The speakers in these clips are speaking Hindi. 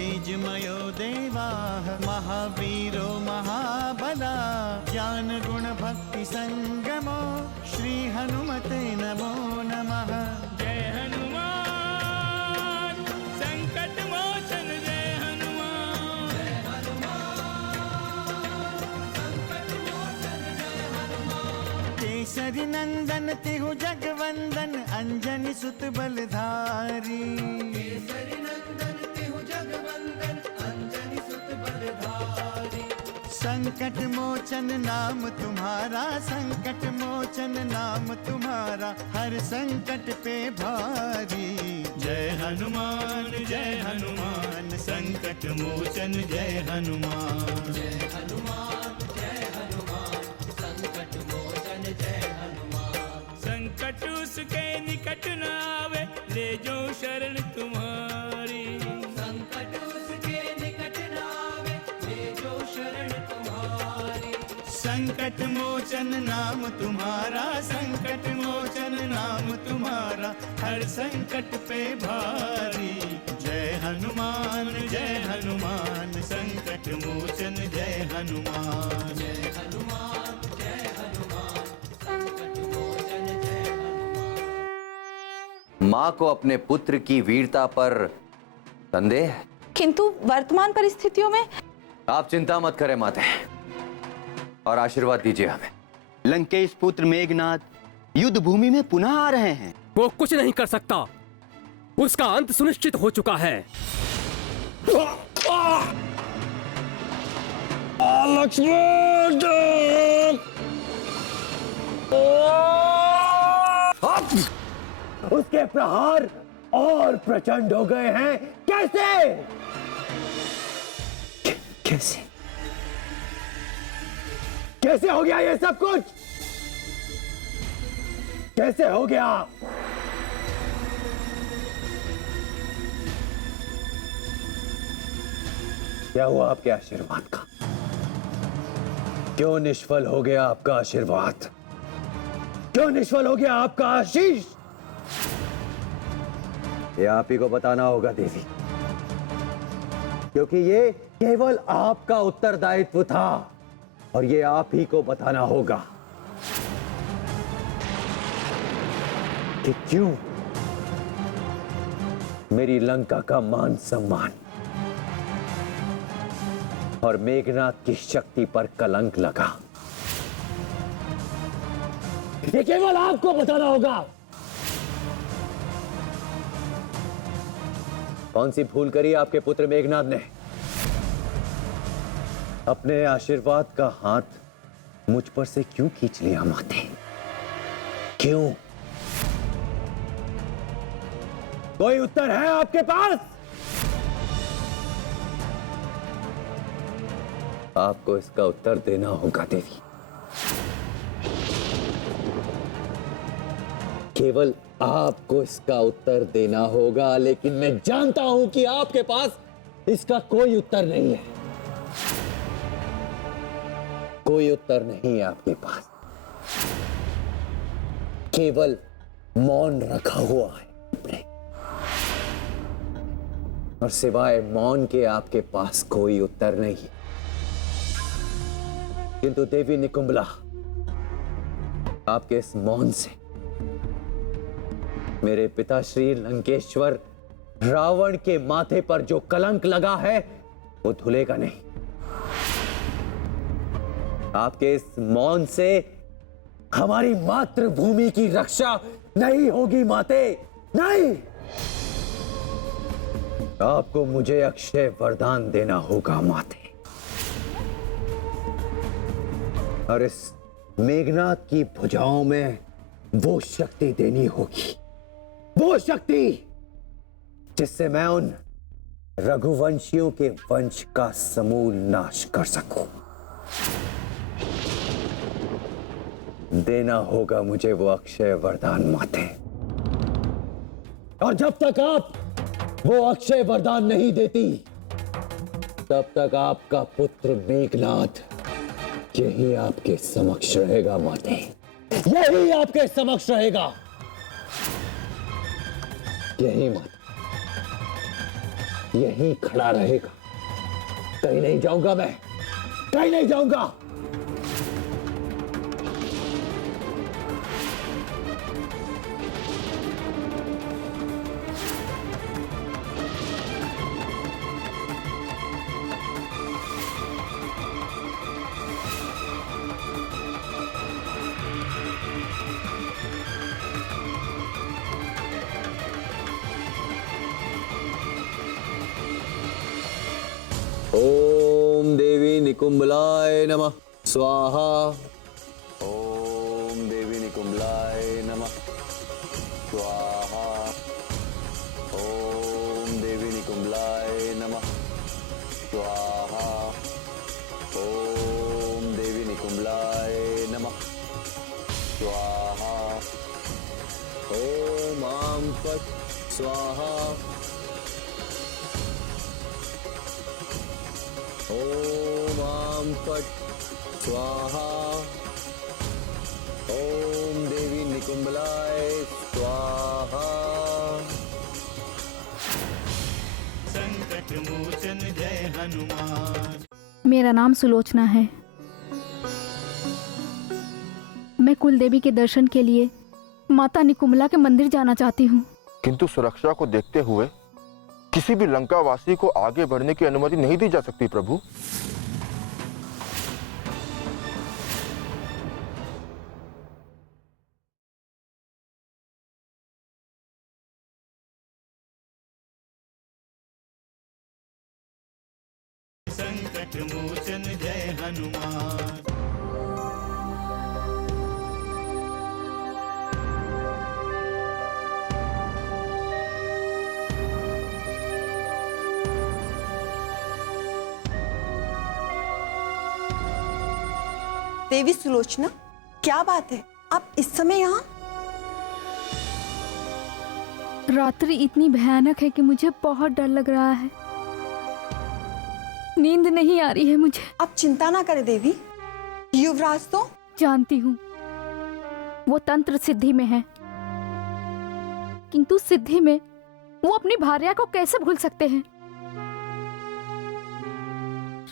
तेजमयो देवाः महावीरो महाबला ज्ञान गुण भक्ति संगमो श्री हनुमते नमो नमः। जय हनुमान संकट मोचन जय हनुमान। जय हनुमान संकट मोचन जय हनुमान। केसरी नंदन तिहु जगवंदन अंजनी सुत बलधारी। केसरी नंदन तिहु जगवंदन अंजनी सुत बलधारी। संकट मोचन नाम तुम्हारा संकट मोचन नाम तुम्हारा हर संकट पे भारी। जय हनुमान संकट मोचन जय हनुमान। जय हनुमान संकट मोचन जय हनुमान। संकट उसके निकट न आवे ले जो शरण तुम्हारी। संकट उसके निकट न आवे ले जो शरण तुम्हारी। संकट मोचन नाम तुम्हारा संकट मोचन नाम तुम्हारा हर संकट पे भारी। जय हनुमान संकट मोचन जय हनुमान। जय हनुमान संकट मोचन जय हनुमान। माँ को अपने पुत्र की वीरता पर संदेह, किंतु वर्तमान परिस्थितियों में आप चिंता मत करें माते और आशीर्वाद दीजिए हमें। लंकेश पुत्र मेघनाद युद्ध भूमि में पुनः आ रहे हैं। वो कुछ नहीं कर सकता, उसका अंत सुनिश्चित हो चुका है। लक्ष्मण! उसके प्रहार और प्रचंड हो गए हैं। कैसे कैसे कैसे हो गया ये सब कुछ? कैसे हो गया? क्या हुआ आपके आशीर्वाद का? क्यों निष्फल हो गया आपका आशीर्वाद? क्यों निष्फल हो गया आपका आशीष? ये आप ही को बताना होगा देवी, क्योंकि ये केवल आपका उत्तरदायित्व था और ये आप ही को बताना होगा कि क्यों मेरी लंका का मान सम्मान और मेघनाद की शक्ति पर कलंक लगा। ये केवल आपको बताना होगा। कौन सी भूल करी आपके पुत्र मेघनाद ने? अपने आशीर्वाद का हाथ मुझ पर से क्यों खींच लिया माते? क्यों? कोई उत्तर है आपके पास? आपको इसका उत्तर देना होगा देवी। केवल आपको इसका उत्तर देना होगा, लेकिन मैं जानता हूं कि आपके पास इसका कोई उत्तर नहीं है। कोई उत्तर नहीं है आपके पास, केवल मौन रखा हुआ है आपने। और सिवाय मौन के आपके पास कोई उत्तर नहीं है। किंतु देवी निकुंबला, आपके इस मौन से मेरे पिता श्री लंकेश्वर रावण के माथे पर जो कलंक लगा है वो धुलेगा नहीं। आपके इस मौन से हमारी मातृभूमि की रक्षा नहीं होगी माते, नहीं। आपको मुझे अक्षय वरदान देना होगा माते, और इस मेघनाद की भुजाओं में वो शक्ति देनी होगी, वो शक्ति जिससे मैं उन रघुवंशियों के वंश का समूल नाश कर सकूं। देना होगा मुझे वो अक्षय वरदान माते, और जब तक आप वो अक्षय वरदान नहीं देती तब तक आपका पुत्र मेघनाद यही आपके समक्ष रहेगा माते, यही आपके समक्ष रहेगा, यही माते। यहीं खड़ा रहेगा, कहीं नहीं जाऊंगा मैं, कहीं नहीं जाऊंगा। ओम देवी निकुंभलाय नमः स्वाहा। ओम देवी निकुंभलाय नमः स्वाहा। ओम देवी निकुंभलाय नमः स्वाहा। ओम देवी निकुंभलाय नमः स्वाहा। ओम आम फट स्वाहा। ओम आम फट स्वाहा। ओम देवी निकुंभलाय स्वाहा। संकट मोचन जय हनुमान। मेरा नाम सुलोचना है। मैं कुलदेवी के दर्शन के लिए माता निकुंभला के मंदिर जाना चाहती हूँ। किंतु सुरक्षा को देखते हुए किसी भी लंकावासी को आगे बढ़ने की अनुमति नहीं दी जा सकती प्रभु। संकट मोचन जय हनुमान। देवी सुलोचना, क्या बात है, आप इस समय यहाँ? रात्रि इतनी भयानक है कि मुझे बहुत डर लग रहा है। नींद नहीं आ रही है मुझे। आप चिंता ना करें देवी, युवराज तो जानती हूँ वो तंत्र सिद्धि में है, किंतु सिद्धि में वो अपनी भार्या को कैसे भूल सकते हैं?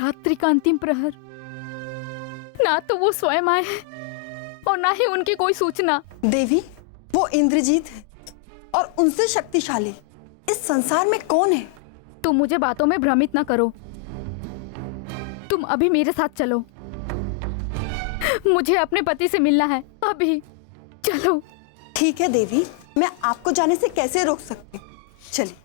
रात्रि का अंतिम प्रहर, ना तो वो स्वयं आए हैं और ना ही उनकी कोई सूचना। देवी, वो इंद्रजीत है और उनसे शक्तिशाली इस संसार में कौन है? तुम मुझे बातों में भ्रमित ना करो। तुम अभी मेरे साथ चलो, मुझे अपने पति से मिलना है अभी। चलो। ठीक है देवी, मैं आपको जाने से कैसे रोक सकती हूँ, चलिए।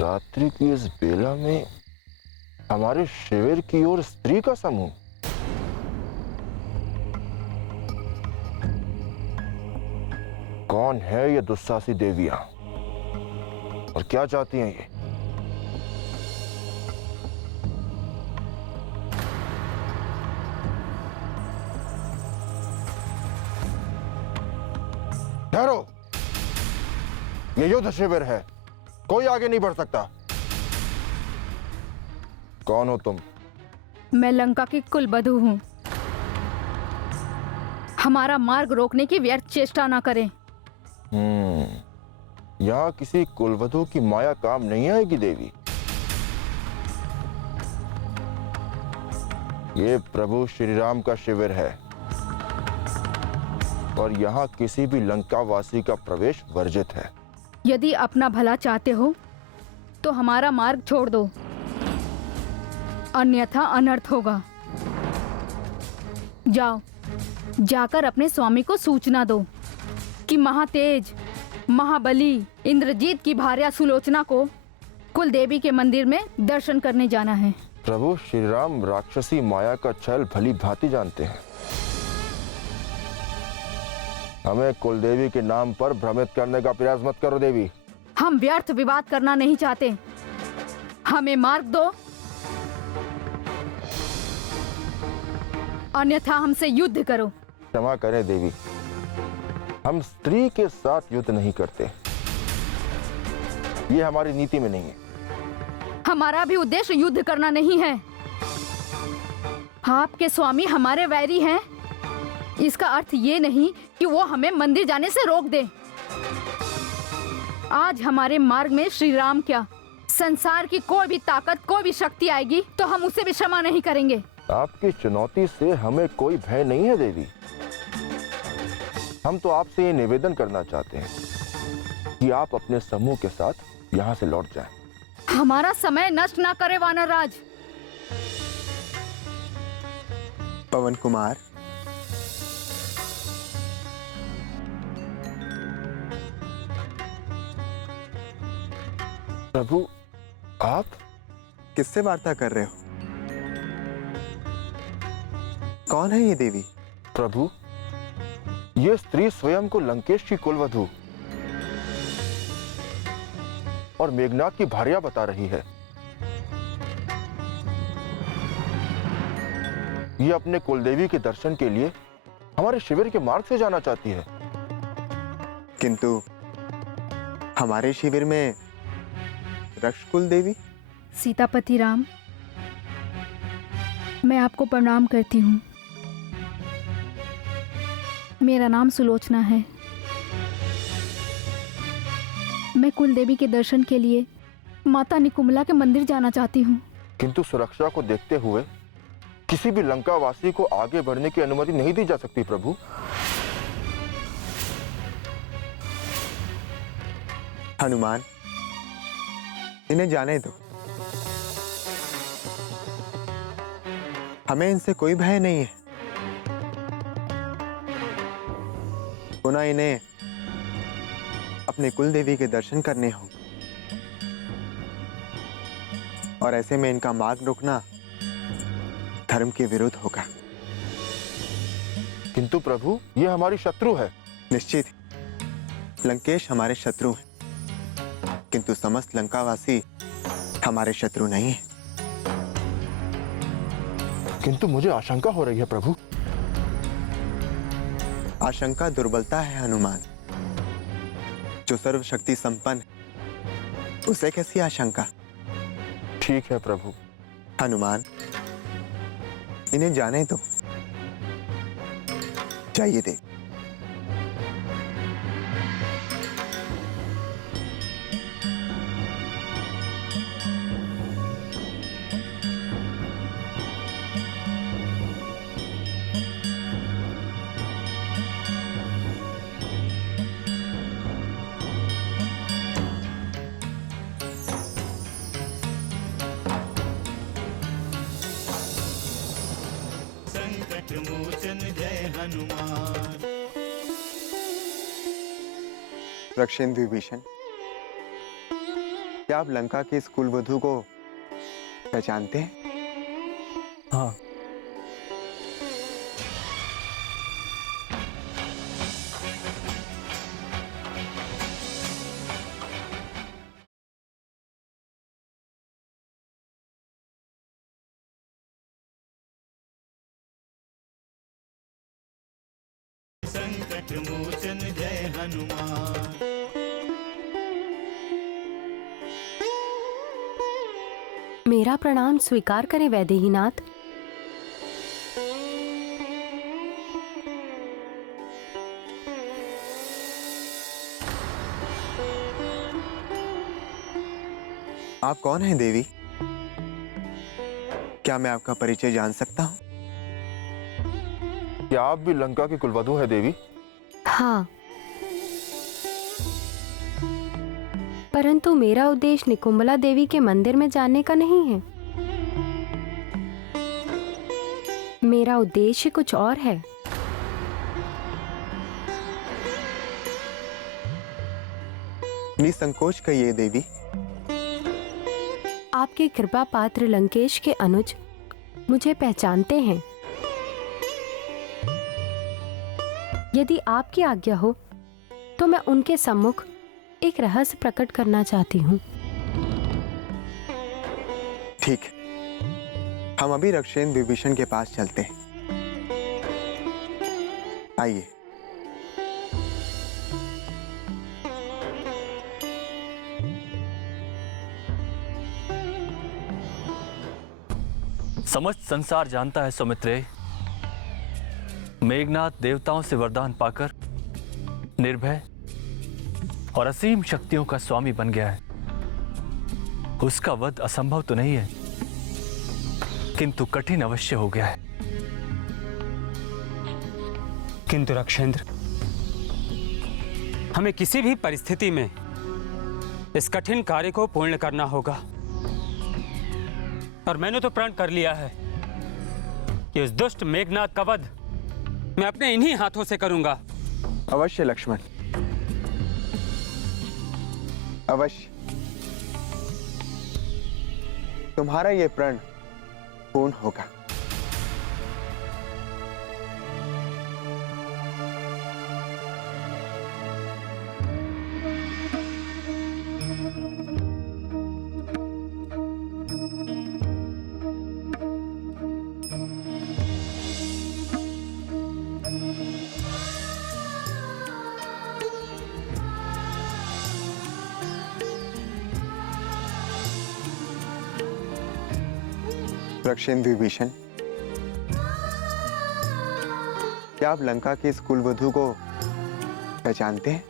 रात्रि की इस बेला में हमारे शिविर की ओर स्त्री का समूह। कौन है ये दुस्साहसी देवियां और क्या चाहती हैं ये? ठहरो, ये युद्ध शिविर है, कोई आगे नहीं बढ़ सकता। कौन हो तुम? मैं लंका की कुलवधू हूँ। हमारा मार्ग रोकने की व्यर्थ चेष्टा ना करें। यहाँ किसी कुलवधू की माया काम नहीं आएगी देवी। ये प्रभु श्री राम का शिविर है और यहाँ किसी भी लंकावासी का प्रवेश वर्जित है। यदि अपना भला चाहते हो तो हमारा मार्ग छोड़ दो, अन्यथा अनर्थ होगा। जाओ, जाकर अपने स्वामी को सूचना दो कि महातेज महाबली इंद्रजीत की भार्या सुलोचना को कुल देवी के मंदिर में दर्शन करने जाना है। प्रभु श्री राम राक्षसी माया का छल भली भांति जानते हैं। हमें कुलदेवी के नाम पर भ्रमित करने का प्रयास मत करो देवी। हम व्यर्थ विवाद करना नहीं चाहते, हमें मार्ग दो, अन्यथा हमसे युद्ध करो। क्षमा करें देवी, हम स्त्री के साथ युद्ध नहीं करते, ये हमारी नीति में नहीं है। हमारा भी उद्देश्य युद्ध करना नहीं है। आपके स्वामी हमारे वैरी हैं, इसका अर्थ ये नहीं कि वो हमें मंदिर जाने से रोक दे। आज हमारे मार्ग में श्री राम क्या, संसार की कोई भी ताकत कोई भी शक्ति आएगी तो हम उसे भी क्षमा नहीं करेंगे। आपकी चुनौती से हमें कोई भय नहीं है देवी। हम तो आपसे ये निवेदन करना चाहते हैं कि आप अपने समूह के साथ यहाँ से लौट जाएं। हमारा समय नष्ट ना करे वानरराज। पवन कुमार, प्रभु आप किससे वार्ता कर रहे हो? कौन है ये देवी? प्रभु ये स्त्री स्वयं को लंकेश की कुलवधू और मेघनाथ की भार्या बता रही है। ये अपने कुलदेवी के दर्शन के लिए हमारे शिविर के मार्ग से जाना चाहती है। किंतु हमारे शिविर में रक्षकुल देवी? सीतापति राम, मैं आपको प्रणाम करती हूँ। मेरा नाम सुलोचना है। मैं कुल देवी के दर्शन के लिए माता निकुम्बला के मंदिर जाना चाहती हूँ। किंतु सुरक्षा को देखते हुए किसी भी लंकावासी को आगे बढ़ने की अनुमति नहीं दी जा सकती प्रभु। हनुमान, इन्हें जाने दो, हमें इनसे कोई भय नहीं है। पुनः इन्हें अपने कुल देवी के दर्शन करने हों और ऐसे में इनका मार्ग रोकना धर्म के विरुद्ध होगा। किंतु प्रभु ये हमारी शत्रु है। निश्चित लंकेश हमारे शत्रु हैं, किंतु समस्त लंकावासी हमारे शत्रु नहीं है। किंतु मुझे आशंका हो रही है प्रभु। आशंका दुर्बलता है हनुमान। जो सर्वशक्ति संपन्न उसे कैसी आशंका? ठीक है प्रभु। हनुमान, इन्हें जाने दो, जाइए दे। संकट मोचन जय हनुमान। रक्षेंद्र विभीषण, क्या आप लंका की इस कुलवधू को पहचानते हैं? हाँ। संकट मोचन जय हनुमान। मेरा प्रणाम स्वीकार करें वैदेहीनाथ। आप कौन हैं देवी? क्या मैं आपका परिचय जान सकता हूं? क्या आप भी लंका की कुलवधू हैं देवी? हाँ। परंतु मेरा उद्देश्य निकुंबला देवी के मंदिर में जाने का नहीं है। मेरा उद्देश्य कुछ और है। निसंकोच कहिए देवी। आपके कृपा पात्र लंकेश के अनुज मुझे पहचानते हैं। यदि आपकी आज्ञा हो तो मैं उनके सम्मुख एक रहस्य प्रकट करना चाहती हूँ। ठीक, हम अभी रक्षेंद्र विभीषण के पास चलते हैं। आइए। समस्त संसार जानता है सौमित्रे, मेघनाथ देवताओं से वरदान पाकर निर्भय और असीम शक्तियों का स्वामी बन गया है। उसका वध असंभव तो नहीं है, किंतु कठिन अवश्य हो गया है। किंतु रक्षेंद्र, हमें किसी भी परिस्थिति में इस कठिन कार्य को पूर्ण करना होगा। और मैंने तो प्रण कर लिया है कि उस दुष्ट मेघनाथ का वध मैं अपने इन्हीं हाथों से करूंगा। अवश्य लक्ष्मण, अवश्य। तुम्हारा यह प्रण पूर्ण होगा। रक्षेंद्र विभीषण, क्या आप लंका की इस कुलवधू को पहचानते हैं?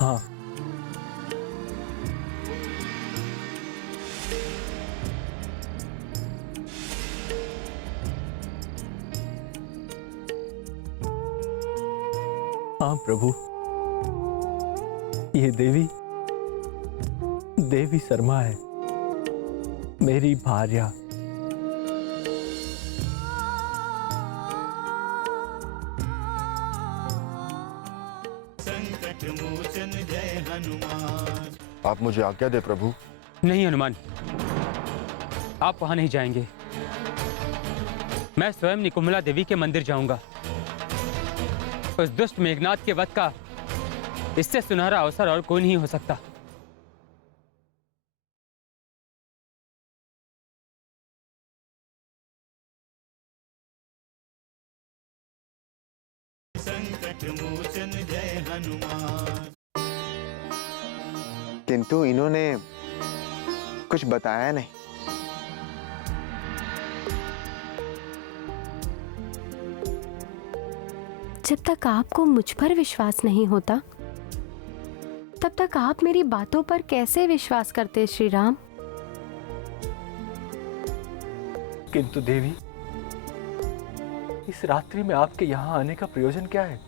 हाँ, हाँ प्रभु, ये देवी शर्मा है, मेरी भार्या। संकट मोचन जय हनुमान। आप मुझे आज्ञा दे प्रभु। नहीं हनुमान, आप वहां नहीं जाएंगे। मैं स्वयं निकुंबला देवी के मंदिर जाऊंगा। उस दुष्ट मेघनाथ के वध का इससे सुनहरा अवसर और कोई नहीं हो सकता। संकट मोचन जय हनुमान। किंतु इन्होंने कुछ बताया नहीं। जब तक आपको मुझ पर विश्वास नहीं होता, तब तक आप मेरी बातों पर कैसे विश्वास करते श्री राम? किंतु देवी, इस रात्रि में आपके यहाँ आने का प्रयोजन क्या है?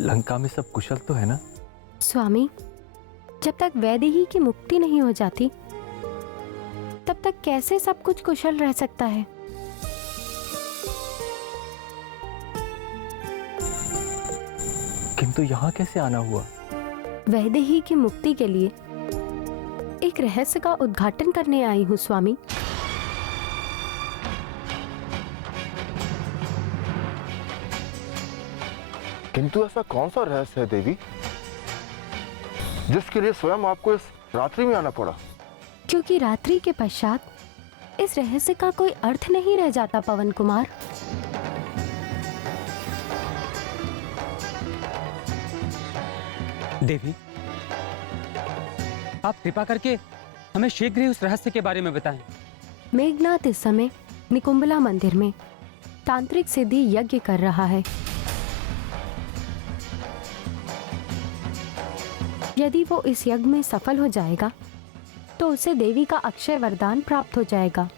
लंका में सब कुशल तो है ना? स्वामी, जब तक वैदेही की मुक्ति नहीं हो जाती, तब तक कैसे सब कुछ कुशल रह सकता है? किंतु यहाँ कैसे आना हुआ? वैदेही की मुक्ति के लिए एक रहस्य का उद्घाटन करने आई हूँ स्वामी। किंतु ऐसा कौन सा रहस्य है देवी, जिसके लिए स्वयं आपको इस रात्रि में आना पड़ा? क्योंकि रात्रि के पश्चात इस रहस्य का कोई अर्थ नहीं रह जाता पवन कुमार। देवी, आप कृपा करके हमें शीघ्र ही उस रहस्य के बारे में बताएं। मेघनाथ इस समय निकुंबला मंदिर में तांत्रिक सिद्धि यज्ञ कर रहा है। यदि वो इस यज्ञ में सफल हो जाएगा तो उसे देवी का अक्षय वरदान प्राप्त हो जाएगा।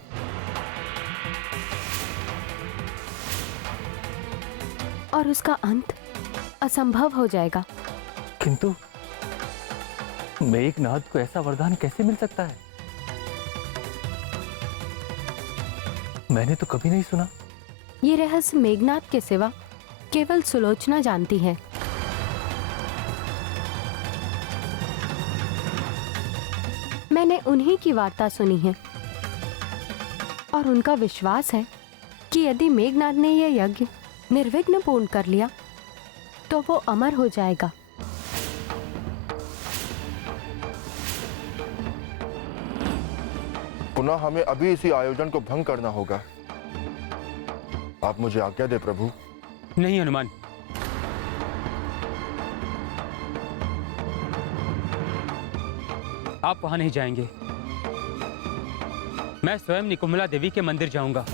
और उसका अंत असंभव हो जाएगा। किंतु मेघनाथ को ऐसा वरदान कैसे मिल सकता है? मैंने तो कभी नहीं सुना। ये रहस्य मेघनाथ के सिवा केवल सुलोचना जानती है। मैंने उन्हीं की वार्ता सुनी है और उनका विश्वास है कि यदि मेघनाथ ने यह यज्ञ निर्विघ्न पूर्ण कर लिया तो वो अमर हो जाएगा। पुनः हमें अभी इसी आयोजन को भंग करना होगा। आप मुझे आज्ञा दे प्रभु। नहीं हनुमान, आप वहां नहीं जाएंगे। मैं स्वयं निकुम्भला देवी के मंदिर जाऊंगा।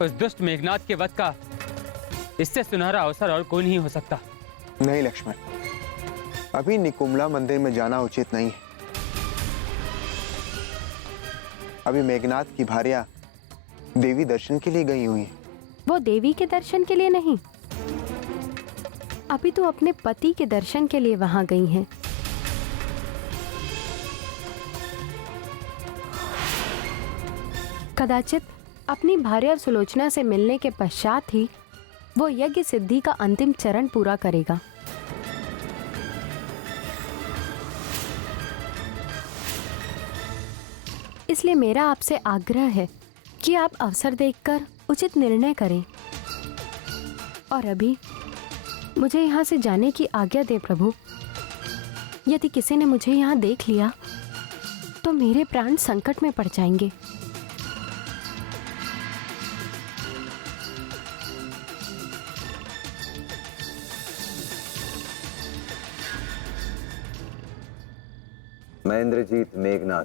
उस दुष्ट मेघनाथ के वध का इससे सुनहरा अवसर और कोई नहीं हो सकता। नहीं लक्ष्मण, अभी निकुम्भला मंदिर में जाना उचित नहीं है। अभी मेघनाथ की भार्या देवी दर्शन के लिए गई हुई है। वो देवी के दर्शन के लिए नहीं, अभी तो अपने पति के दर्शन के लिए वहां गई हैं। कदाचित अपनी भार्या सुलोचना से मिलने के पश्चात ही वो यज्ञ सिद्धि का अंतिम चरण पूरा करेगा। इसलिए मेरा आपसे आग्रह है कि आप अवसर देखकर उचित निर्णय करें। और अभी मुझे यहाँ से जाने की आज्ञा दे प्रभु। यदि किसी ने मुझे यहाँ देख लिया तो मेरे प्राण संकट में पड़ जाएंगे। मैं इंद्रजीत मेघनाथ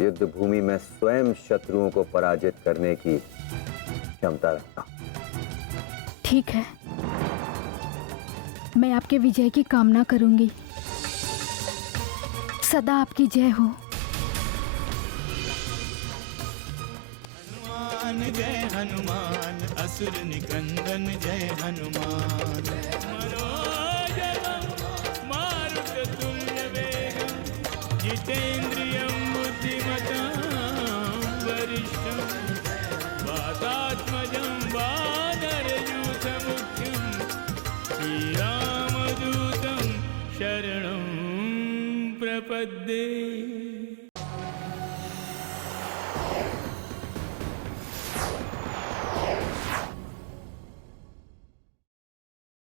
युद्ध भूमि में स्वयं शत्रुओं को पराजित करने की क्षमता रखता हूं। ठीक है, मैं आपके विजय की कामना करूंगी। सदा आपकी जय हो। हनुमान जय हनुमान, असुर निकंदन जय हनुमान। जितेन्द्रियं बुद्धिमतां वरिष्ठं वातात्मजं वानरयूथमुख्यं श्रीरामदूतं शरणं प्रपद्ये।